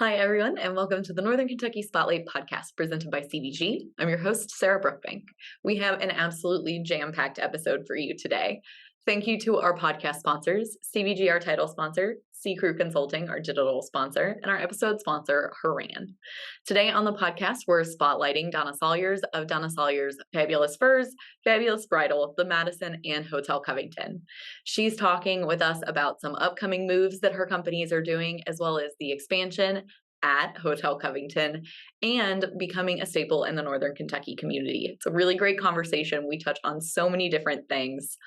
Hi, everyone, and welcome to the Northern Kentucky Spotlight Podcast presented by CVG. I'm your host, Sarah Brookbank. We have an absolutely jam-packed episode for you today. Thank you to our podcast sponsors, CVG, our title sponsor, C-Crew Consulting, our digital sponsor, and our episode sponsor, Haran. Today on the podcast, we're spotlighting Donna Salyers of Donna Salyers Fabulous Furs, Fabulous Bridal, The Madison, and Hotel Covington. She's talking with us about some upcoming moves that her companies are doing, as well as the expansion at Hotel Covington and becoming a staple in the Northern Kentucky community. It's a really great conversation. We touch on so many different things.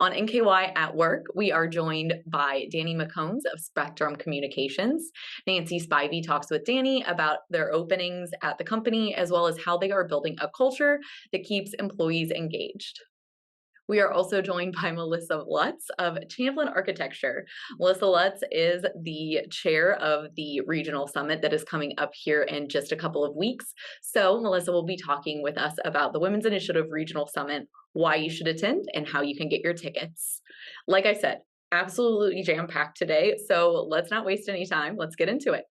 On NKY at Work, we are joined by Dani Maccombs of Spectrum Communications. Nancy Spivey talks with Dani about their openings at the company, as well as how they are building a culture that keeps employees engaged. We are also joined by Melissa Lutz of Champlin Architecture. Melissa Lutz is the chair of the regional summit that is coming up here in just a couple of weeks. So Melissa will be talking with us about the Women's Initiative Regional Summit, why you should attend, and how you can get your tickets. Like I said, absolutely jam-packed today. So let's not waste any time. Let's get into it.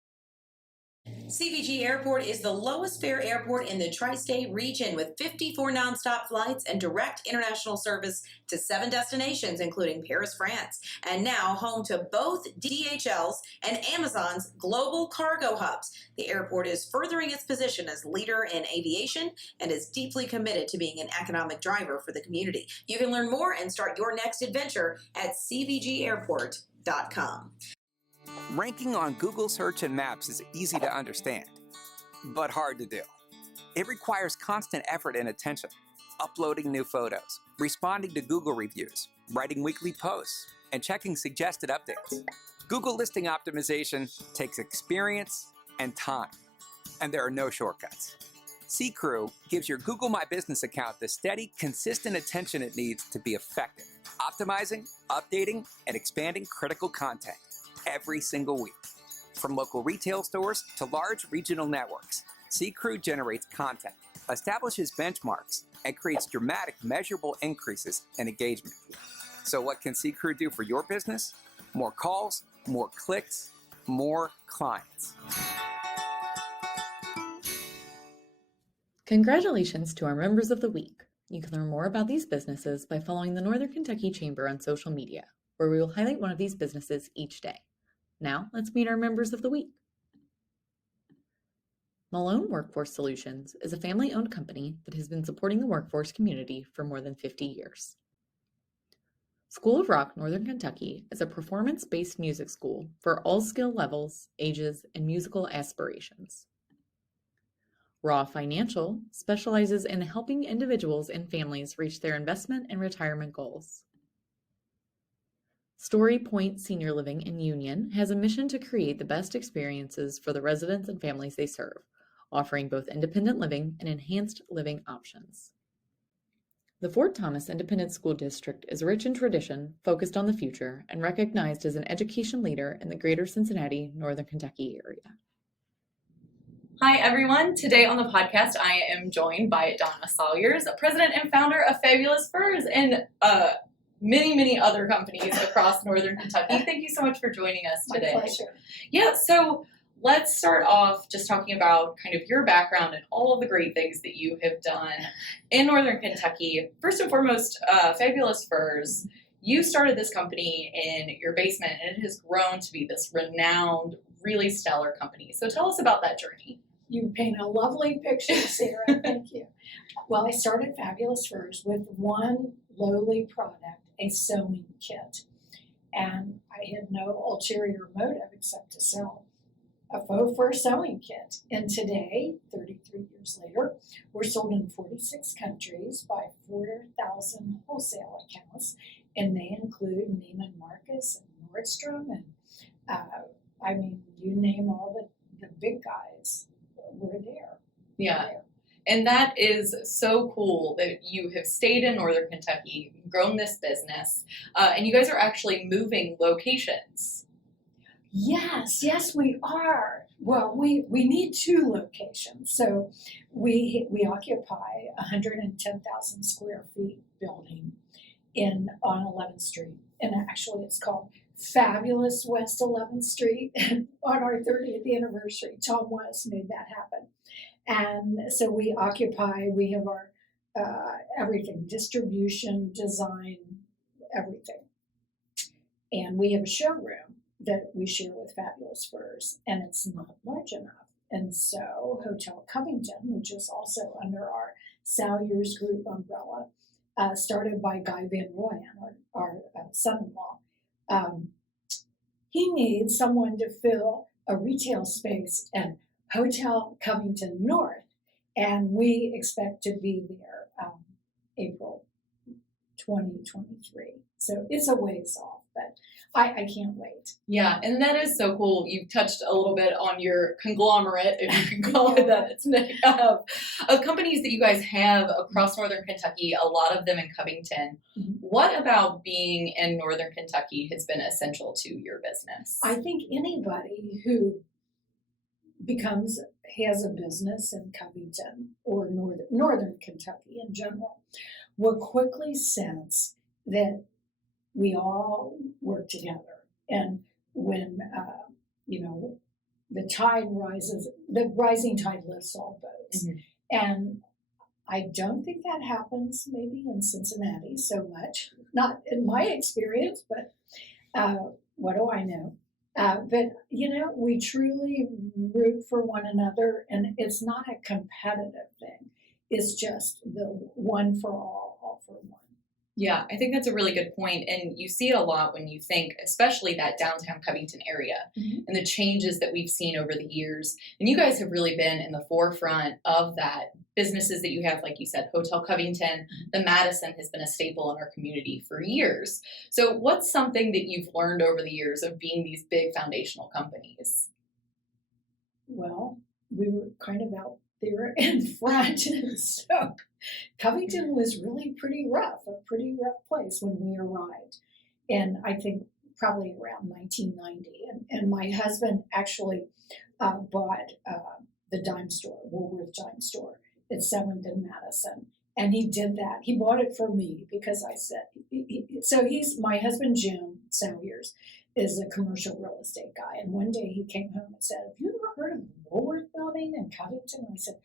CVG Airport is the lowest fare airport in the tri-state region with 54 nonstop flights and direct international service to 7 destinations, including Paris, France, and now home to both DHL's and Amazon's global cargo hubs. The airport is furthering its position as leader in aviation and is deeply committed to being an economic driver for the community. You can learn more and start your next adventure at cvgairport.com. Ranking on Google Search and Maps is easy to understand, but hard to do. It requires constant effort and attention, uploading new photos, responding to Google reviews, writing weekly posts, and checking suggested updates. Google listing optimization takes experience and time, and there are no shortcuts. C-Crew gives your Google My Business account the steady, consistent attention it needs to be effective, optimizing, updating, and expanding critical content every single week. From local retail stores to large regional networks, C-Crew generates content, establishes benchmarks, and creates dramatic, measurable increases in engagement. So what can C-Crew do for your business? More calls, more clicks, more clients. Congratulations to our members of the week. You can learn more about these businesses by following the Northern Kentucky Chamber on social media, where we will highlight one of these businesses each day. Now, let's meet our members of the week. Malone Workforce Solutions is a family-owned company that has been supporting the workforce community for more than 50 years. School of Rock Northern Kentucky is a performance-based music school for all skill levels, ages, and musical aspirations. Raw Financial specializes in helping individuals and families reach their investment and retirement goals. Story Point Senior Living in Union has a mission to create the best experiences for the residents and families they serve, offering both independent living and enhanced living options. The Fort Thomas Independent School District is rich in tradition, focused on the future, and recognized as an education leader in the greater Cincinnati, Northern Kentucky area. Hi, everyone. Today on the podcast, I am joined by Donna Salyers, president and founder of Fabulous Furs and many other companies across Northern Kentucky. Thank you so much for joining us today. My pleasure. Yeah, so let's start off just talking about kind of your background and all of the great things that you have done in Northern Kentucky. First and foremost, Fabulous Furs. You started this company in your basement, and it has grown to be this renowned, really stellar company. So tell us about that journey. You paint a lovely picture, Sarah. Thank you. Well, I started Fabulous Furs with one lowly product, a sewing kit. And I had no ulterior motive except to sell a faux fur sewing kit. And today, 33 years later, we're sold in 46 countries by 4,000 wholesale accounts. And they include Neiman Marcus and Nordstrom. And you name all the big guys, we're there. Yeah. And that is so cool that you have stayed in Northern Kentucky, grown this business, and you guys are actually moving locations. Yes, we are. Well, we need 2 locations. So we occupy 110,000 square feet building on 11th Street. And actually it's called fabulous West 11th Street on our 30th anniversary. Tom West made that happen. And so we have our everything, distribution, design, everything. And we have a showroom that we share with Fabulous Furs, and it's not large enough. And so Hotel Covington, which is also under our Salyers Group umbrella, started by Guy Van Royen, our son-in-law. He needs someone to fill a retail space at Hotel Covington North, and we expect to be there April 2023. So it's a ways off, but I can't wait. Yeah, and that is so cool. You've touched a little bit on your conglomerate, if you can call it that, of companies that you guys have across Northern Kentucky, a lot of them in Covington. Mm-hmm. What about being in Northern Kentucky has been essential to your business? I think anybody who has a business in Covington or Northern Kentucky in general will quickly sense that we all work together. And when, the tide rises, the rising tide lifts all boats. Mm-hmm. And I don't think that happens maybe in Cincinnati so much. Not in my experience, but what do I know? But, we truly root for one another, and it's not a competitive thing. It's just the one for all for one. Yeah, I think that's a really good point. And you see it a lot when you think, especially that downtown Covington area, mm-hmm. and the changes that we've seen over the years. And you guys have really been in the forefront of that. Businesses that you have, like you said, Hotel Covington, the Madison has been a staple in our community for years. So what's something that you've learned over the years of being these big foundational companies? Well, we were kind of out there in front. So Covington was really a pretty rough place when we arrived. And I think probably around 1990. And my husband actually bought the dime store, Woolworth dime store at 7th and Madison. And he did that. He bought it for me because I said, my husband, Jim Salyers, is a commercial real estate guy. And one day he came home and said, have you ever heard of the Woolworth building in Covington? I said,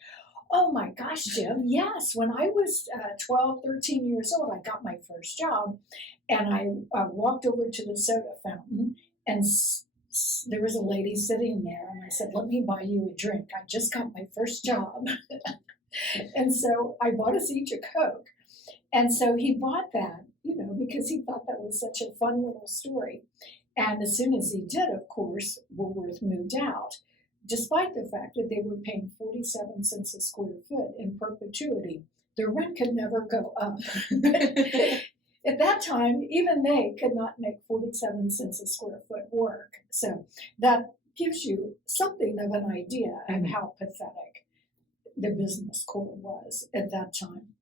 oh my gosh, Jim, yes. When I was 12, 13 years old, I got my first job. And I walked over to the soda fountain, and there was a lady sitting there. And I said, let me buy you a drink. I just got my first job. And so I bought us each a Coke. And so he bought that, because he thought that was such a fun little story. And as soon as he did, of course, Woolworth moved out, despite the fact that they were paying 47 cents a square foot in perpetuity. Their rent could never go up. At that time, even they could not make 47 cents a square foot work. So that gives you something of an idea of how pathetic the business core was at that time.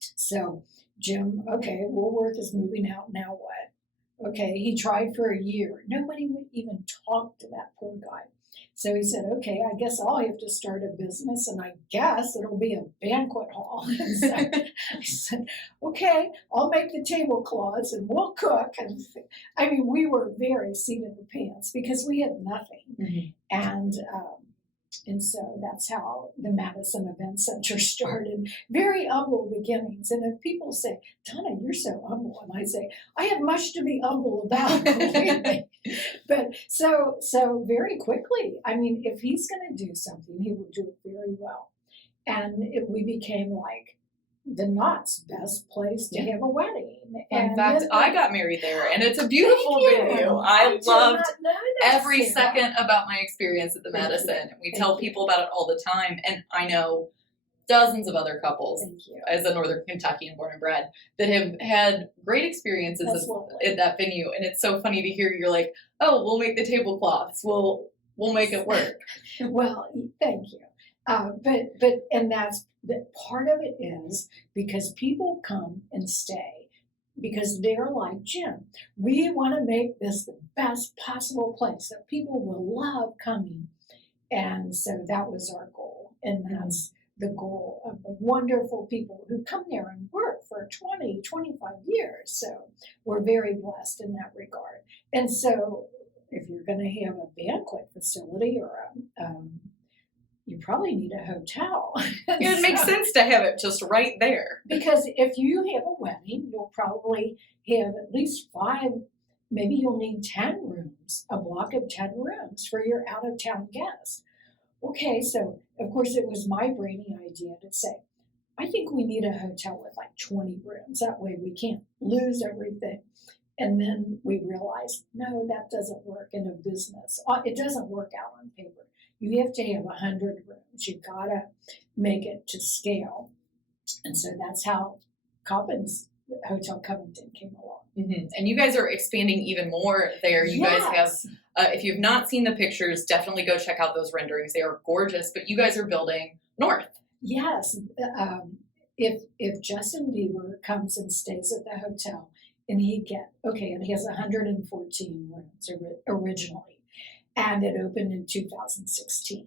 So Jim, okay, Woolworth is moving out, now what? Okay, he tried for a year. Nobody would even talk to that poor guy. So he said, okay, I guess I'll have to start a business, and I guess it'll be a banquet hall. So I said, okay, I'll make the tablecloths and we'll cook. And we were very seat in the pants because we had nothing. Mm-hmm. And so that's how the Madison Event Center started. Very humble beginnings. And if people say, Donna, you're so humble, and I say, I have much to be humble about. But so very quickly, if he's going to do something, he will do it very well. And we became like the Knott's best place to have a wedding. In fact, I got married there, and it's a beautiful venue. I loved every second about my experience at the Madison. And we tell people about it all the time, and I know dozens of other couples as a Northern Kentuckian born and bred that have had great experiences at that venue. And it's so funny to hear you're like, oh, we'll make the tablecloths. We'll make it work. Well, thank you. But that's part of it is because people come and stay because they're like, Jim, we want to make this the best possible place that people will love coming. And so that was our goal. And that's the goal of the wonderful people who come there and work for 20, 25 years. So we're very blessed in that regard. And so if you're going to have a banquet facility or you probably need a hotel. It makes sense to have it just right there. Because if you have a wedding, you'll probably have at least 5, maybe you'll need 10 rooms, a block of 10 rooms for your out-of-town guests. Okay, so of course it was my brainy idea to say, I think we need a hotel with like 20 rooms. That way we can't lose everything. And then we realized, no, that doesn't work in a business. It doesn't work out on paper. You have to have 100 rooms. You've got to make it to scale. And so that's how Hotel Covington came along. Mm-hmm. And you guys are expanding even more there. You guys have, if you've not seen the pictures, definitely go check out those renderings. They are gorgeous, but you guys are building north. Yes. If Justin Bieber comes and stays at the hotel and it has 114 rooms originally, and it opened in 2016.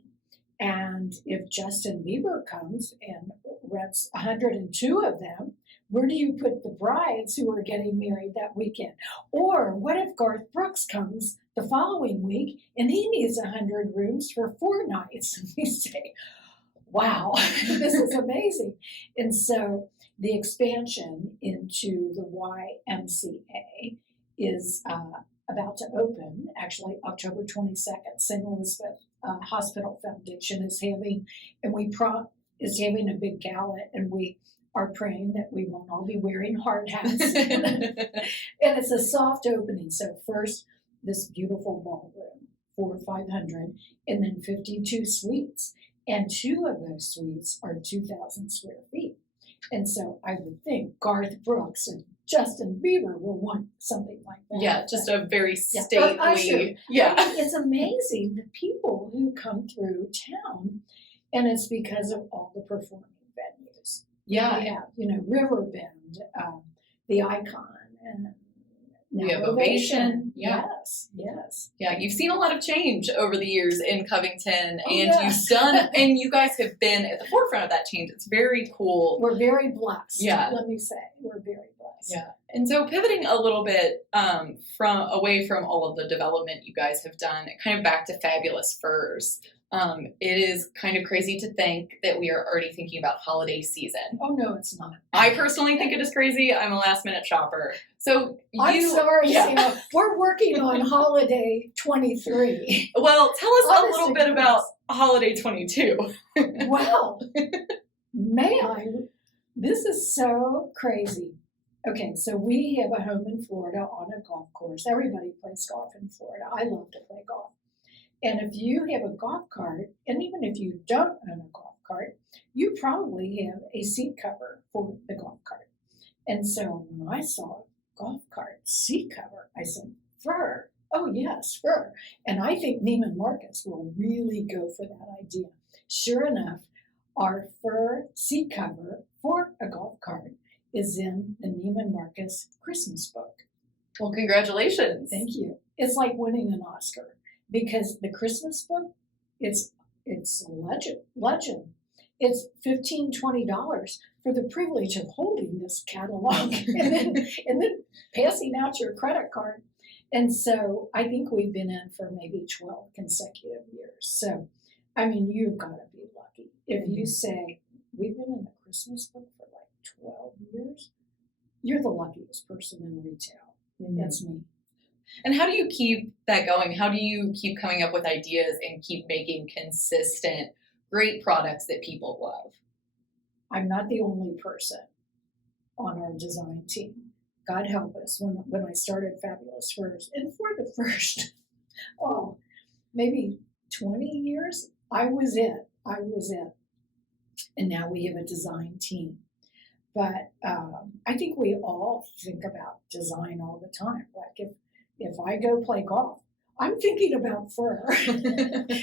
And if Justin Bieber comes and rents 102 of them, where do you put the brides who are getting married that weekend? Or what if Garth Brooks comes the following week and he needs 100 rooms for 4 nights? And we say, wow, this is amazing. And so the expansion into the YMCA is about to open, actually October 22nd. St. Elizabeth Hospital Foundation is having a big gala, and we are praying that we won't all be wearing hard hats. And it's a soft opening. So first, this beautiful ballroom for 500, and then 52 suites. And 2 of those suites are 2,000 square feet. And so I would think Garth Brooks and Justin Bieber will want something like that. Yeah, just a very stately. Yeah. I mean, it's amazing the people who come through town, and it's because of all the performing venues. Yeah. We have, Riverbend, the Icon, and we have Ovation. Yeah. Yes. Yeah, you've seen a lot of change over the years in Covington, Yes. and you guys have been at the forefront of that change. It's very cool. We're very blessed. Yeah. Let me say, we're very blessed. Yeah. And so pivoting a little bit away from all of the development you guys have done, kind of back to Fabulous Furs. It is kind of crazy to think that we are already thinking about holiday season. Oh, no, it's not. I personally think it is crazy. I'm a last minute shopper. So I'm sorry, yeah. Sarah. We're working on holiday 23. Well, tell us a little bit goodness. about holiday 22. Well, may I? This is so crazy. Okay, so we have a home in Florida on a golf course. Everybody plays golf in Florida. I love to play golf. And if you have a golf cart, and even if you don't own a golf cart, you probably have a seat cover for the golf cart. And so when I saw a golf cart seat cover, I said, fur. Oh, yes, fur. And I think Neiman Marcus will really go for that idea. Sure enough, our fur seat cover for a golf cart is in the Neiman Marcus Christmas book. Well, congratulations. Thank you. It's like winning an Oscar. Because the Christmas book, it's a legend. It's $15, $20 for the privilege of holding this catalog and then passing out your credit card. And so I think we've been in for maybe 12 consecutive years. So, I mean, you've got to be lucky. If you say, we've been in the Christmas book for like 12 years, you're the luckiest person in retail. Mm-hmm. That's me. And how do you keep that going? How do you keep coming up with ideas and keep making consistent, great products that people love? I'm not the only person on our design team. God help us. When I started Fabulous Furs, and for the first, maybe 20 years, I was it. And now we have a design team. But I think we all think about design all the time. Like if I go play golf, I'm thinking about fur.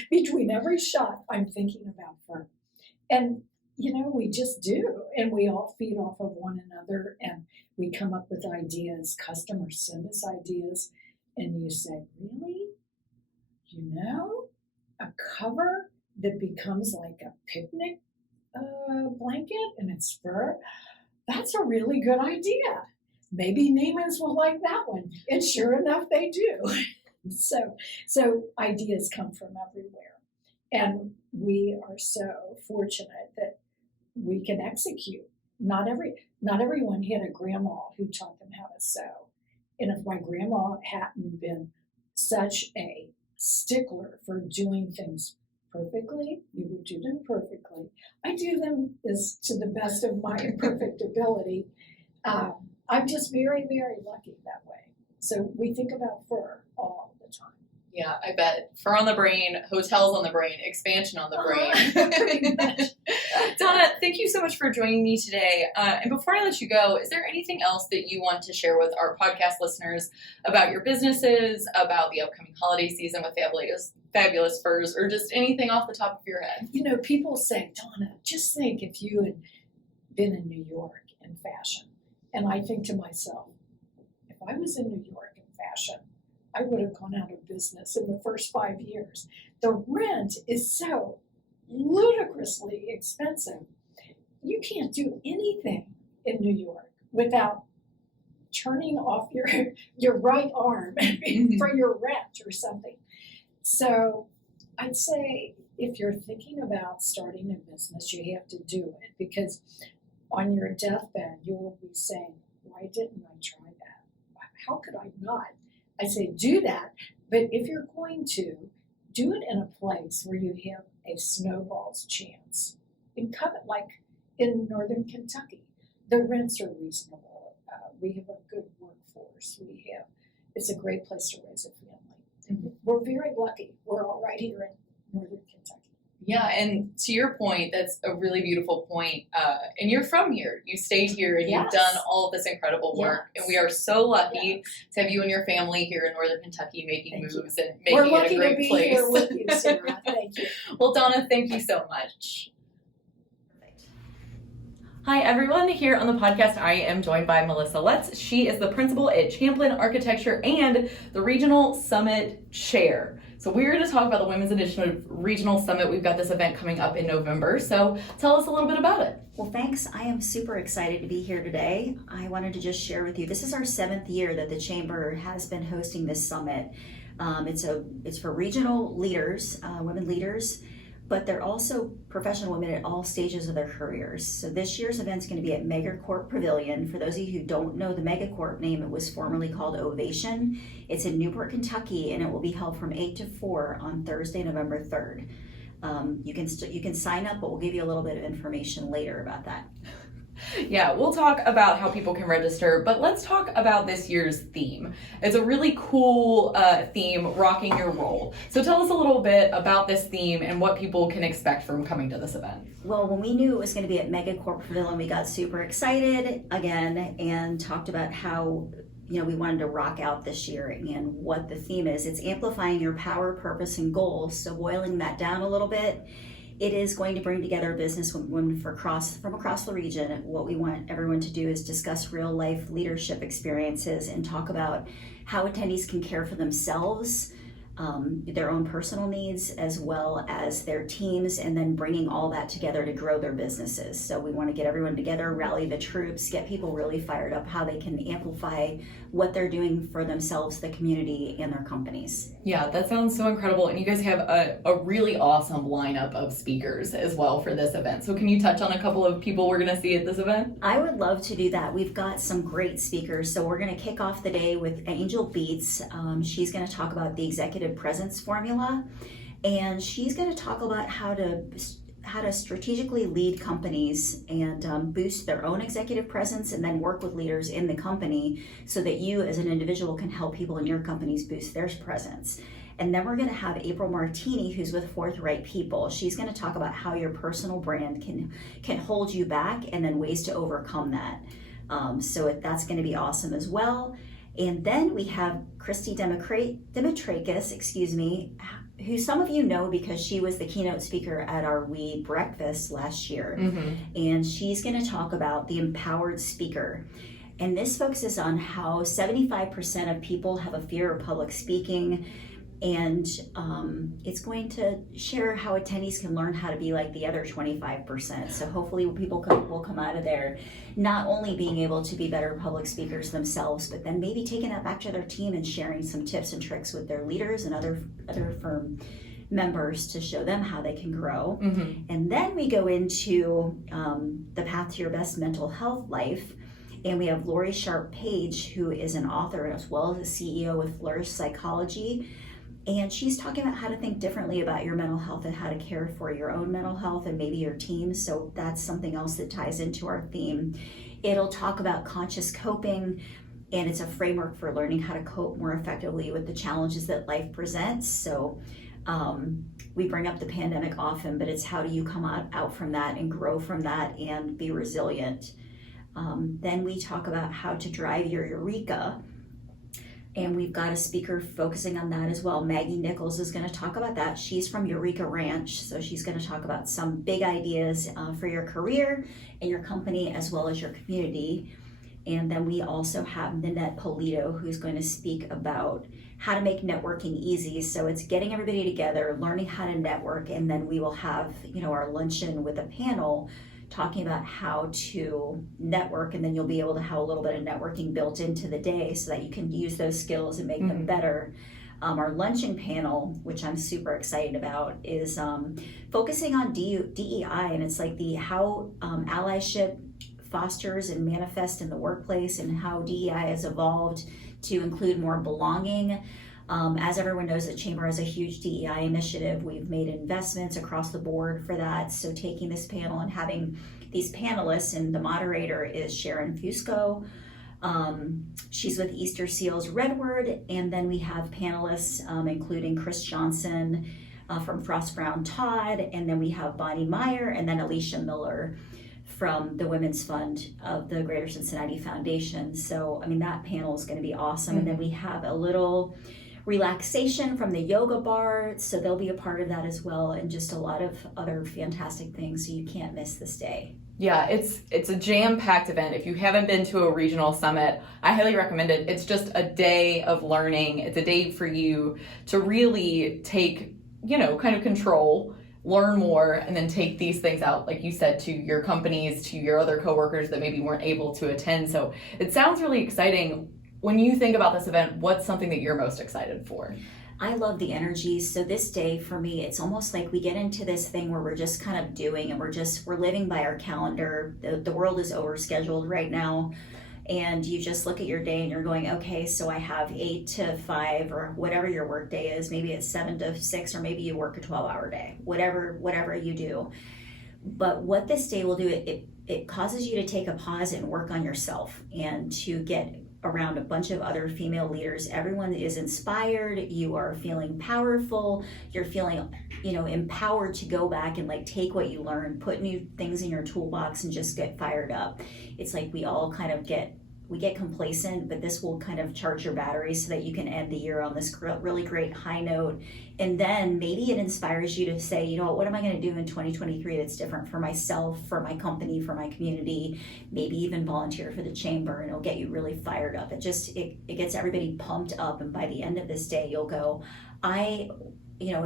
Between every shot, I'm thinking about fur. And, we just do. And we all feed off of one another, and we come up with ideas. Customers send us ideas, and you say, really? A cover that becomes like a picnic blanket and it's fur. That's a really good idea. Maybe Neiman's will like that one. And sure enough, they do. So ideas come from everywhere. And we are so fortunate that we can execute. Not everyone had a grandma who taught them how to sew. And if my grandma hadn't been such a stickler for doing things perfectly, you would do them perfectly. I do them as to the best of my imperfect ability. I'm just very, very lucky that way. So we think about fur all the time. Yeah, I bet. Fur on the brain, hotels on the brain, expansion on the brain. Pretty much. Donna, thank you so much for joining me today. And before I let you go, is there anything else that you want to share with our podcast listeners about your businesses, about the upcoming holiday season with Fabulous Furs, or just anything off the top of your head? You know, people say, Donna, just think if you had been in New York in fashion. And I think to myself, if I was in New York in fashion, I would have gone out of business in the first 5 years. The rent is so ludicrously expensive. You can't do anything in New York without turning off your right arm for your rent or something. So I'd say if you're thinking about starting a business, you have to do it, because on your deathbed, you will be saying, why didn't I try that? How could I not? I say do that, but if you're going to, do it in a place where you have a snowball's chance. Like in northern Kentucky, the rents are reasonable. We have a good workforce. It's a great place to raise a family. Mm-hmm. We're very lucky. We're all right here in northern Kentucky. Yeah, and to your point, that's a really beautiful point. And you're from here. You stayed here, and You've done all of this incredible work. Yes. And we are so lucky to have you and your family here in northern Kentucky making moves and making it a great place. We're lucky to be here with you, Sarah. Thank you. Well, Donna, thank you so much. Hi, everyone. Here on the podcast, I am joined by Melissa Lutz. She is the principal at Champlin Architecture and the Regional Summit Chair. So we're going to talk about the Women's Edition of Regional Summit. We've got this event coming up in November. So tell us a little bit about it. Well, thanks. I am super excited to be here today. I wanted to just share with you, this is our 7th year that the Chamber has been hosting this summit. It's for regional leaders, women leaders, but they're also professional women at all stages of their careers. So this year's event is going to be at Megacorp Pavilion. For those of you who don't know the Megacorp name, it was formerly called Ovation. It's in Newport, Kentucky, and it will be held from 8 to 4 on Thursday, November 3rd. You can sign up, but we'll give you a little bit of information later about that. Yeah, we'll talk about how people can register, but let's talk about this year's theme. It's a really cool theme, Rocking Your Role. So tell us a little bit about this theme and what people can expect from coming to this event. Well, when we knew it was going to be at Megacorp Pavilion, we got super excited again and talked about how we wanted to rock out this year and what the theme is. It's amplifying your power, purpose, and goals. So boiling that down a little bit, it is going to bring together business women from across the region. What we want everyone to do is discuss real life leadership experiences and talk about how attendees can care for themselves, their own personal needs, as well as their teams, and then bringing all that together to grow their businesses. So we want to get everyone together, rally the troops, get people really fired up, how they can amplify what they're doing for themselves, the community, and their companies. Yeah, that sounds so incredible. And you guys have a really awesome lineup of speakers as well for this event. So can you touch on a couple of people we're going to see at this event? I would love to do that. We've got some great speakers. So we're going to kick off the day with Angel Beats. She's going to talk about the executive presence formula, and she's going to talk about how to strategically lead companies and boost their own executive presence, and then work with leaders in the company so that you as an individual can help people in your companies boost their presence. And then we're going to have April Martini, who's with Forthright People. She's going to talk about how your personal brand can hold you back, and then ways to overcome that. So that's going to be awesome as well. And then we have Christy Dimitrakis, who some of you know because she was the keynote speaker at our We Breakfast last year. Mm-hmm. And she's going to talk about the empowered speaker. And this focuses on how 75% of people have a fear of public speaking. And it's going to share how attendees can learn how to be like the other 25%. So hopefully people will come out of there not only being able to be better public speakers themselves, but then maybe taking that back to their team and sharing some tips and tricks with their leaders and other firm members to show them how they can grow. And then we go into the path to your best mental health life. And we have Lori Sharp Page, who is an author as well as a CEO with Flourish Psychology. And she's talking about how to think differently about your mental health and how to care for your own mental health and maybe your team. So that's something else that ties into our theme. It'll talk about conscious coping, and it's a framework for learning how to cope more effectively with the challenges that life presents. So we bring up the pandemic often, but it's how do you come out from that and grow from that and be resilient. Then we talk about how to drive your eureka. And we've got a speaker focusing on that as well. Maggie Nichols is going to talk about that. She's from Eureka Ranch, so she's going to talk about some big ideas for your career and your company as well as your community. And then we also have Nanette Polito, who's going to speak about how to make networking easy. So it's getting everybody together, learning how to network, and then we will have, our luncheon with a panel talking about how to network, and then you'll be able to have a little bit of networking built into the day so that you can use those skills and make them better. Our luncheon panel, which I'm super excited about, is focusing on DEI, and it's like how allyship fosters and manifests in the workplace and how DEI has evolved to include more belonging. As everyone knows, the Chamber has a huge DEI initiative. We've made investments across the board for that. So taking this panel and having these panelists, and the moderator is Sharon Fusco. She's with Easter Seals Redward. And then we have panelists including Chris Johnson from Frost Brown Todd. And then we have Bonnie Meyer and then Alicia Miller from the Women's Fund of the Greater Cincinnati Foundation. So, that panel is going to be awesome. And then we have a little relaxation from the yoga bar, so they'll be a part of that as well, and just a lot of other fantastic things, so you can't miss this day. Yeah, it's a jam-packed event. If you haven't been to a regional summit, I highly recommend it. It's just a day of learning. It's a day for you to really take, kind of control, learn more, and then take these things out, like you said, to your companies, to your other coworkers that maybe weren't able to attend. So it sounds really exciting. When you think about this event, what's something that you're most excited for? I love the energy. So this day for me, it's almost like we get into this thing where we're just kind of doing, and we're living by our calendar. The world is overscheduled right now. And you just look at your day and you're going, okay, so I have 8 to 5 or whatever your work day is. Maybe it's 7 to 6, or maybe you work a 12-hour day, whatever you do. But what this day will do, it causes you to take a pause and work on yourself and to get around a bunch of other female leaders. Everyone is inspired. You are feeling powerful. You're feeling, empowered to go back and take what you learned, put new things in your toolbox, and just get fired up. It's like we all kind of get complacent, but this will kind of charge your batteries so that you can end the year on this really great high note. And then maybe it inspires you to say, what am I going to do in 2023 that's different for myself, for my company, for my community, maybe even volunteer for the chamber, and it'll get you really fired up. It gets everybody pumped up. And by the end of this day, you'll go, at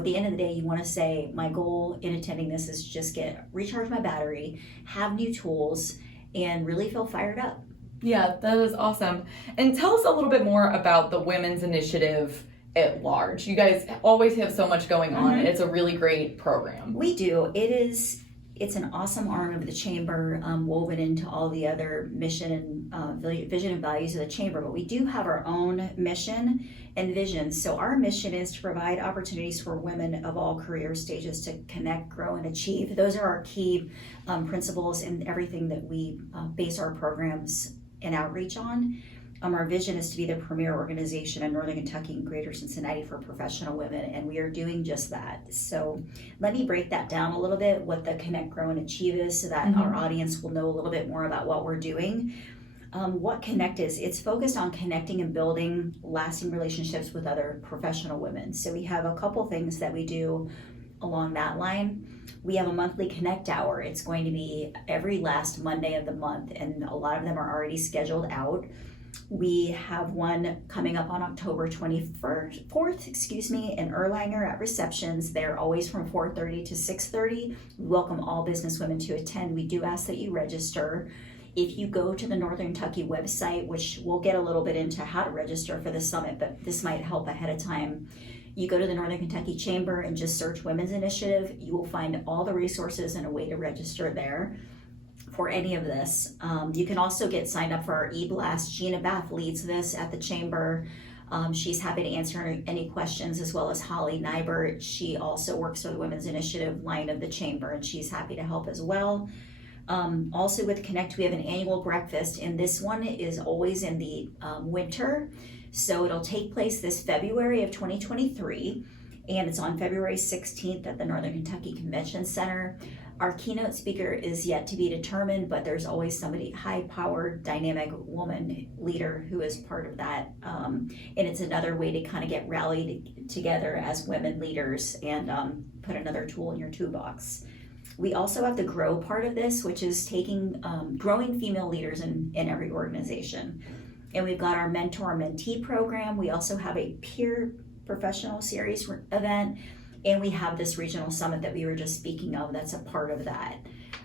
the end of the day, you want to say, my goal in attending this is just recharge my battery, have new tools, and really feel fired up. Yeah, that is awesome. And tell us a little bit more about the Women's Initiative at large. You guys always have so much going on. It's a really great program. We do. It's an awesome arm of the Chamber, woven into all the other mission and vision and values of the Chamber. But we do have our own mission and vision. So our mission is to provide opportunities for women of all career stages to connect, grow, and achieve. Those are our key principles in everything that we base our programs and outreach on. Our vision is to be the premier organization in Northern Kentucky and Greater Cincinnati for professional women, and we are doing just that. So let me break that down a little bit, what the Connect, Grow, and Achieve is, so that our audience will know a little bit more about what we're doing. What Connect is, it's focused on connecting and building lasting relationships with other professional women. So we have a couple things that we do along that line. We have a monthly Connect Hour. It's going to be every last Monday of the month, and a lot of them are already scheduled out. We have one coming up on October 24th, in Erlanger at Receptions. They're always from 4:30 to 6:30. We welcome all businesswomen to attend. We do ask that you register. If you go to the Northern Kentucky website, which we'll get a little bit into how to register for the summit, but this might help ahead of time. You go to the Northern Kentucky Chamber and just search Women's Initiative. You will find all the resources and a way to register there for any of this. You can also get signed up for our e-blast. Gina Bath leads this at the Chamber. She's happy to answer any questions, as well as Holly Nybert. She also works for the Women's Initiative line of the Chamber, and she's happy to help as well. Also with Connect, we have an annual breakfast, and this one is always in the winter. So it'll take place this February of 2023, and it's on February 16th at the Northern Kentucky Convention Center. Our keynote speaker is yet to be determined, but there's always somebody, high-powered, dynamic woman leader who is part of that. And it's another way to kind of get rallied together as women leaders and put another tool in your toolbox. We also have the grow part of this, which is taking growing female leaders in every organization. And we've got our mentor-mentee program. We also have a peer professional series event, and we have this regional summit that we were just speaking of that's a part of that.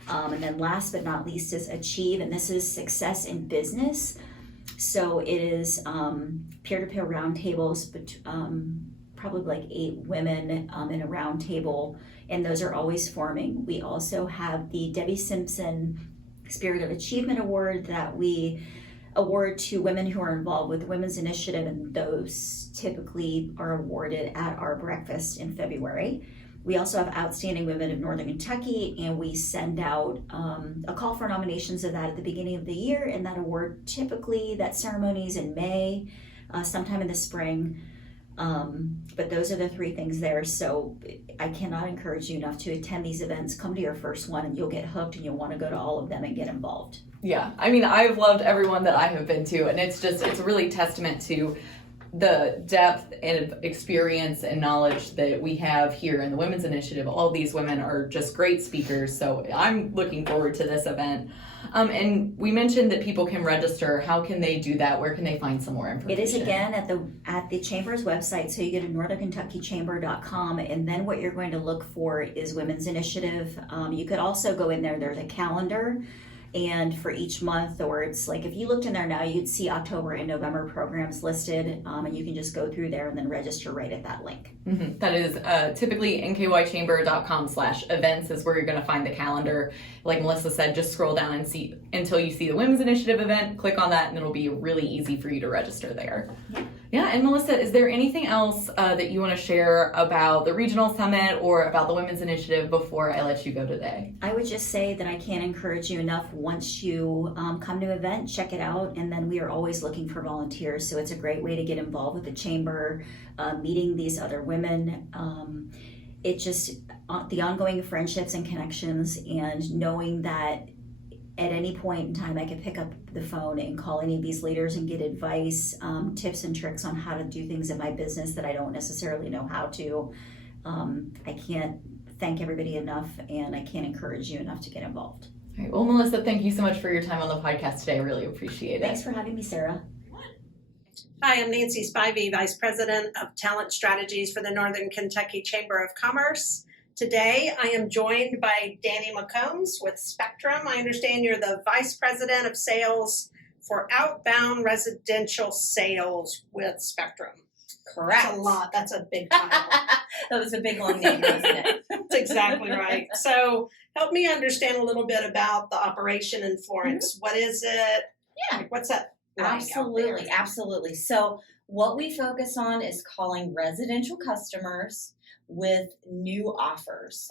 And then last but not least is Achieve, and this is success in business. So it is peer-to-peer roundtables, but probably like 8 women in a roundtable, and those are always forming. We also have the Debbie Simpson Spirit of Achievement Award that we award to women who are involved with the Women's Initiative, and those typically are awarded at our breakfast in February. We also have Outstanding Women of Northern Kentucky, and we send out a call for nominations of that at the beginning of the year, and that award typically, that ceremony is in May, sometime in the spring. But those are the 3 things there. So I cannot encourage you enough to attend these events. Come to your first one and you'll get hooked, and you'll want to go to all of them and get involved. Yeah, I mean, I've loved everyone that I have been to, and it's really testament to the depth and experience and knowledge that we have here in the Women's Initiative. All these women are just great speakers, so I'm looking forward to this event. And we mentioned that people can register. How can they do that? Where can they find some more information? It is again at the Chamber's website. So you go to northernkentuckychamber.com, and then what you're going to look for is Women's Initiative. You could also go in there. There's a calendar, and for each month, or it's like if you looked in there now, you'd see October and November programs listed, and you can just go through there and then register right at that link. Mm-hmm. That is typically nkychamber.com/events is where you're going to find the calendar. Like Melissa said, just scroll down and see until you see the Women's Initiative event, click on that, and it'll be really easy for you to register there. Yeah, and Melissa, is there anything else that you want to share about the Regional Summit or about the Women's Initiative before I let you go today? I would just say that I can't encourage you enough. Once you come to an event, check it out, and then we are always looking for volunteers, so it's a great way to get involved with the Chamber, meeting these other women. It just, the ongoing friendships and connections, and knowing that at any point in time I could pick up the phone and call any of these leaders and get advice, tips and tricks on how to do things in my business that I don't necessarily know how to. I can't thank everybody enough, and I can't encourage you enough to get involved. All right. Well, Melissa, thank you so much for your time on the podcast today. I really appreciate it. Thanks for having me, Sarah. Hi, I'm Nancy Spivey, Vice President of Talent Strategies for the Northern Kentucky Chamber of Commerce. Today, I am joined by Dani Maccombs with Spectrum. I understand you're the Vice President of Sales for Outbound Residential Sales with Spectrum. Correct. That's a lot. That's a big title. That was a big long name, wasn't it? That's exactly right. So help me understand a little bit about the operation in Florence. Mm-hmm. What is it? Yeah. Like, what's that like Absolutely. Absolutely. So what we focus on is calling residential customers with new offers.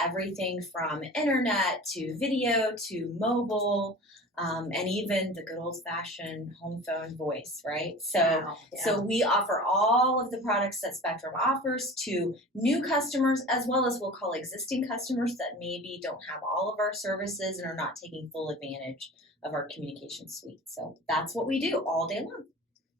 Everything from internet to video to mobile, and even the good old-fashioned home phone voice, right? So we offer all of the products that Spectrum offers to new customers, as well as we'll call existing customers that maybe don't have all of our services and are not taking full advantage of our communication suite. So that's what we do all day long.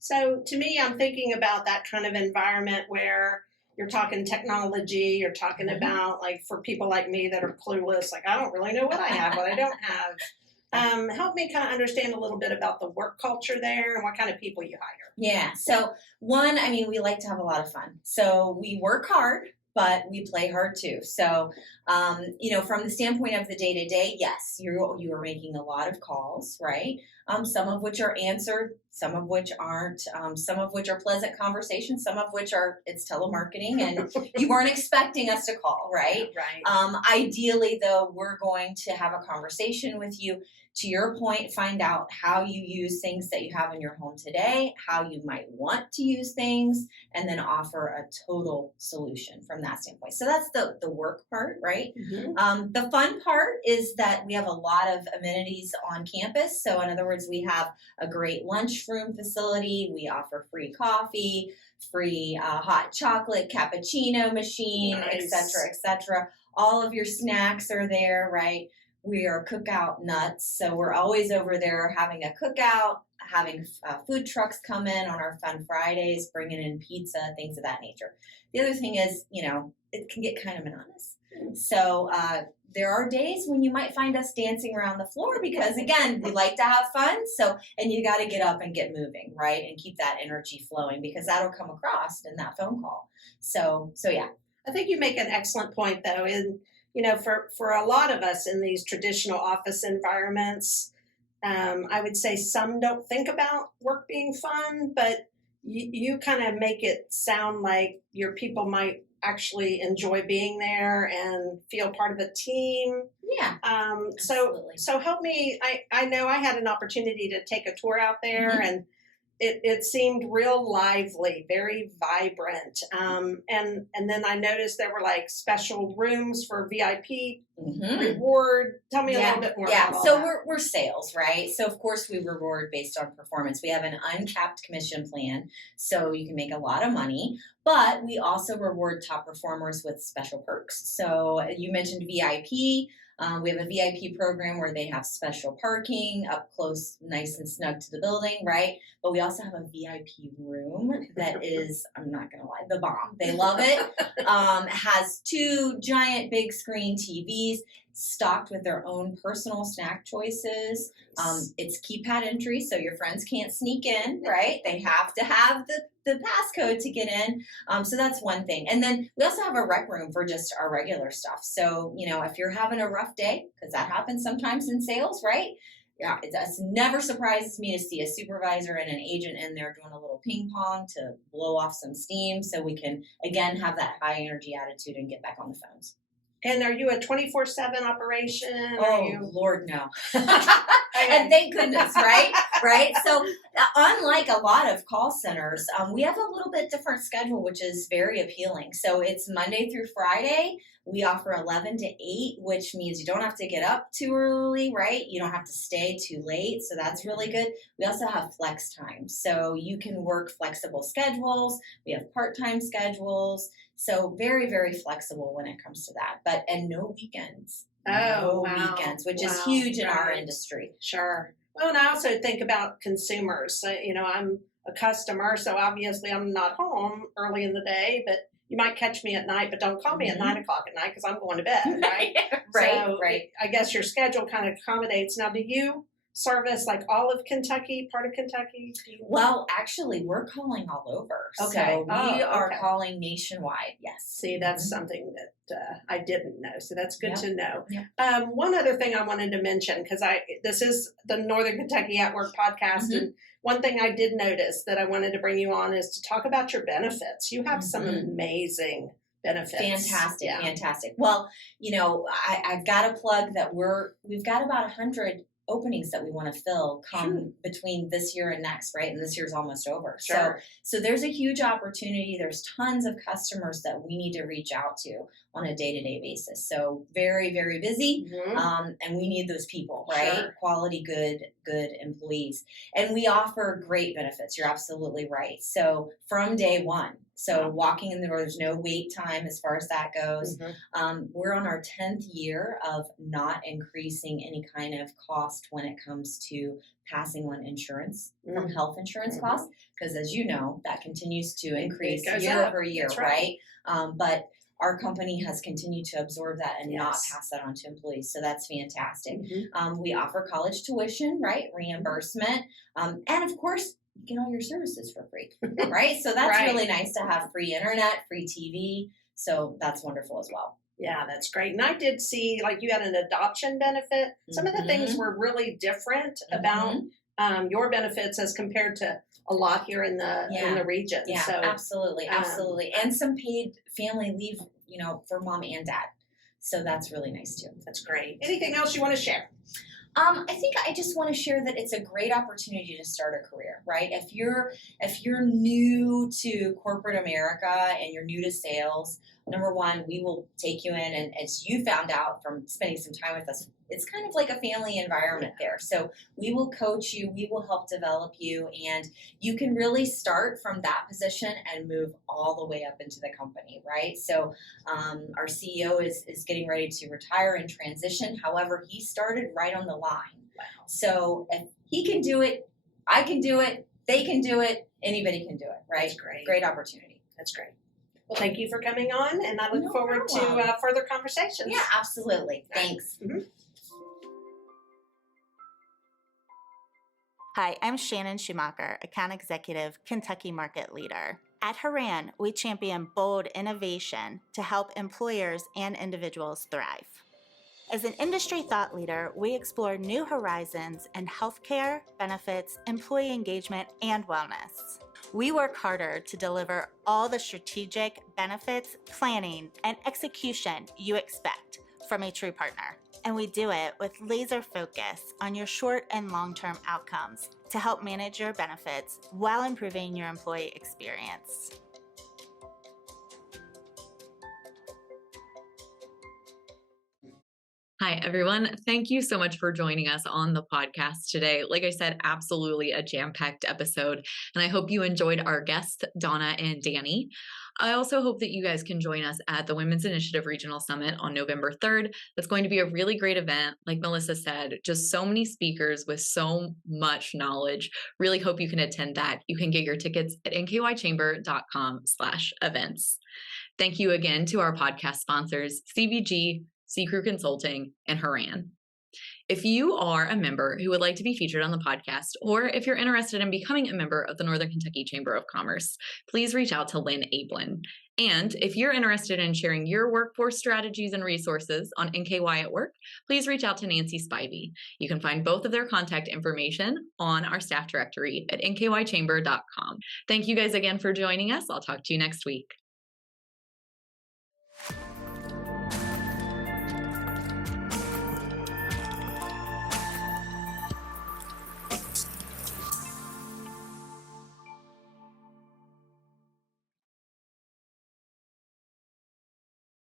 So to me, I'm thinking about that kind of environment where you're talking technology, you're talking about, like, for people like me that are clueless, like, I don't really know what I have, what I don't have. Help me kind of understand a little bit about the work culture there and what kind of people you hire. Yeah. So one, I mean, we like to have a lot of fun. So we work hard, but we play hard too. So, from the standpoint of the day-to-day, yes, you are making a lot of calls, right? Some of which are answered, some of which aren't, some of which are pleasant conversations, some of which it's telemarketing, and you weren't expecting us to call, right? Right. Ideally, though, we're going to have a conversation with you. To your point, find out how you use things that you have in your home today, how you might want to use things, and then offer a total solution from that standpoint. So that's the work part, right? Mm-hmm. The fun part is that we have a lot of amenities on campus. So in other words, we have a great lunchroom facility. We offer free coffee, free hot chocolate, cappuccino machine, et cetera, All of your snacks are there, right? We are cookout nuts, so we're always over there having a cookout, having food trucks come in on our Fun Fridays, bringing in pizza, things of that nature. The other thing is, it can get kind of monotonous. So there are days when you might find us dancing around the floor because, again, we like to have fun. And you got to get up and get moving, right, and keep that energy flowing because that'll come across in that phone call. So yeah. I think you make an excellent point, though, for a lot of us in these traditional office environments, I would say some don't think about work being fun, but you kind of make it sound like your people might actually enjoy being there and feel part of a team. Yeah. So help me. I know I had an opportunity to take a tour out there, mm-hmm. and it seemed real lively, very vibrant. And then I noticed there were like special rooms for VIP reward. Tell me a little bit more about all so that. we're sales, right? So of course we reward based on performance. We have an uncapped commission plan, so you can make a lot of money, but we also reward top performers with special perks. So you mentioned VIP. We have a VIP program where they have special parking up close, nice and snug to the building, right? But we also have a VIP room that is, I'm not going to lie, the bomb. They love it. Has 2 giant big screen TVs stocked with their own personal snack choices. It's keypad entry, so your friends can't sneak in, right? They have to have the passcode to get in. So that's one thing. And then we also have a rec room for just our regular stuff. So, if you're having a rough day, because that happens sometimes in sales, right? Yeah, it never surprises me to see a supervisor and an agent in there doing a little ping pong to blow off some steam so we can, again, have that high energy attitude and get back on the phones. And are you a 24/7 operation? Lord, no. And thank goodness, right? Right? So unlike a lot of call centers, we have a little bit different schedule, which is very appealing. So it's Monday through Friday. We offer 11 to 8, which means you don't have to get up too early, right? You don't have to stay too late. So that's really good. We also have flex time. So you can work flexible schedules. We have part-time schedules. So very, very flexible when it comes to that. And no weekends. Weekends, which is huge in our industry. Sure. Well, and I also think about consumers. I'm a customer, so obviously I'm not home early in the day, but you might catch me at night, but don't call me at 9 o'clock at night because I'm going to bed, right? Right. I guess your schedule kind of accommodates. Now, do you service like all of Kentucky, part of Kentucky? Well, actually, we're calling all over. Okay. So we are calling nationwide, yes. See, that's something that I didn't know. So that's good to know. Yep. One other thing I wanted to mention, because this is the Northern Kentucky at Work podcast, and one thing I did notice that I wanted to bring you on is to talk about your benefits. You have some amazing benefits. Fantastic. Well, I've got to plug that we've got about 100 openings that we want to fill between this year and next, right? And this year's almost over. Sure. So there's a huge opportunity. There's tons of customers that we need to reach out to on a day-to-day basis. So very, very busy. And we need those people, right? Sure. Quality, good employees. And we offer great benefits. You're absolutely right. So from day one, walking in the door, there's no wait time as far as that goes. We're on our 10th year of not increasing any kind of cost when it comes to passing on insurance from health insurance costs, because as you know, that continues to increase year over year, right? But our company has continued to absorb that and not Yes. pass that on to employees. So that's fantastic. Mhm. We offer college tuition, right? Reimbursement. And of course, you get all your services for free, right? So that's Right. really nice to have free internet, free TV. So that's wonderful as well. Yeah, that's great. And I did see, like, you had an adoption benefit. Some of the things were really different about your benefits as compared to a lot here in the region. Yeah, So absolutely. And some paid family leave, for mom and dad. So that's really nice too. that's great. Anything else you want to share? I think I just want to share that it's a great opportunity to start a career, right? If you're new to corporate America and you're new to sales, number one, we will take you in, and as you found out from spending some time with us, it's kind of like a family environment there. So we will coach you, we will help develop you, and you can really start from that position and move all the way up into the company, right? So our CEO is getting ready to retire and transition. However, he started right on the line. Wow. So if he can do it, I can do it, they can do it, anybody can do it, right? That's great. Great opportunity. That's great. Well, thank you for coming on, and I look No forward problem. to further conversations. Yeah, absolutely. Thanks. Hi, I'm Shannon Schumacher, Account Executive, Kentucky Market Leader. At Haran, we champion bold innovation to help employers and individuals thrive. As an industry thought leader, we explore new horizons in healthcare, benefits, employee engagement, and wellness. We work harder to deliver all the strategic benefits, planning, and execution you expect from a true partner. And we do it with laser focus on your short and long-term outcomes to help manage your benefits while improving your employee experience. Hi, everyone. Thank you so much for joining us on the podcast today. Like I said, absolutely a jam-packed episode, and I hope you enjoyed our guests, Donna and Dani. I also hope that you guys can join us at the Women's Initiative Regional Summit on November 3rd. That's going to be a really great event. Like Melissa said, just so many speakers with so much knowledge. Really hope you can attend that. You can get your tickets at nkychamber.com/events. Thank you again to our podcast sponsors, CVG, C-Crew Consulting, and Haran. If you are a member who would like to be featured on the podcast, or if you're interested in becoming a member of the Northern Kentucky Chamber of Commerce, please reach out to Lynn Ablin. And if you're interested in sharing your workforce strategies and resources on NKY at Work, please reach out to Nancy Spivey. You can find both of their contact information on our staff directory at nkychamber.com. Thank you guys again for joining us. I'll talk to you next week.